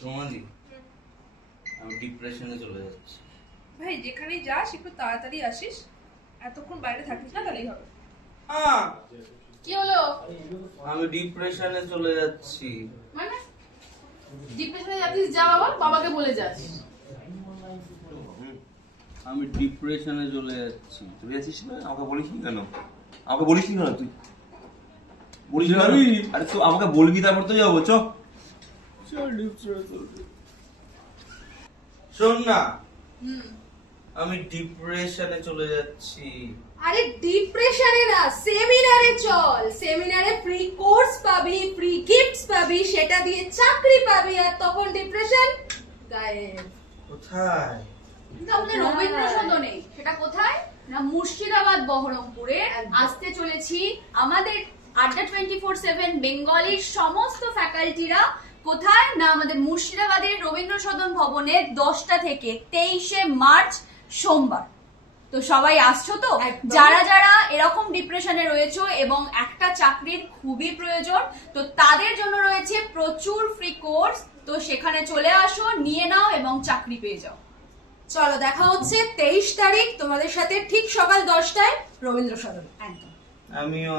সমাধি আমি ডিপ্রেশনে চলে যাচ্ছি। ভাই যেখানেই যাস একটু তাড়াতাড়ি আসিস, এতক্ষণ বাইরে থাকিস না, তাহলেই হবে। কি হলো? আমি ডিপ্রেশনে চলে যাচ্ছি। মানে ডিপ্রেশনে যাচ্ছিস? যা বাবা, বাবাকে বলে যাস। আমি ডিপ্রেশনে চলে যাচ্ছি। তুই যাচ্ছিস না? আমাকে বলিস নি কেন? আমাকে বলিস নি কেন? তুই বলিস না? আরে তুই আমাকে বলবি তারপর তো যাবো। শোন না, আমি ডিপ্রেশনে চলে যাচ্ছি। আরে ডিপ্রেশনে না, সেমিনারে চল। সেমিনারে ফ্রি কোর্স পাবি, ফ্রি গিফটস পাবি, সেটা দিয়ে চাকরি পাবি, আর তখন ডিপ্রেশন গায়েব। কোথায়? কিন্তু আমাদের রবীন্দ্র সদনে। সেটা কোথায়? না মুর্শিদাবাদ বহরমপুরে। আসতে চলেছি আমাদের আড্ডা 24/7 বেঙ্গলির সমস্ত ফ্যাকাল্টিরা। কোথায়? না আমাদের মুর্শিদাবাদের রবীন্দ্র সদন ভবনের 10টা থেকে 23শে মার্চ সোমবার। তো সবাই আসছো তো? যারা যারা এরকম ডিপ্রেশনে রয়েছে এবং একটা চাকরির খুবই প্রয়োজন, তো তাদের জন্য রয়েছে প্রচুর ফ্রি কোর্স। তো সেখানে চলে আসো, নিয়ে নাও এবং চাকরি পেয়ে যাও। চলো, দেখা হচ্ছে 23 তারিখ তোমাদের সাথে ঠিক সকাল 10টায় রবীন্দ্র সদন। একদম। আমিও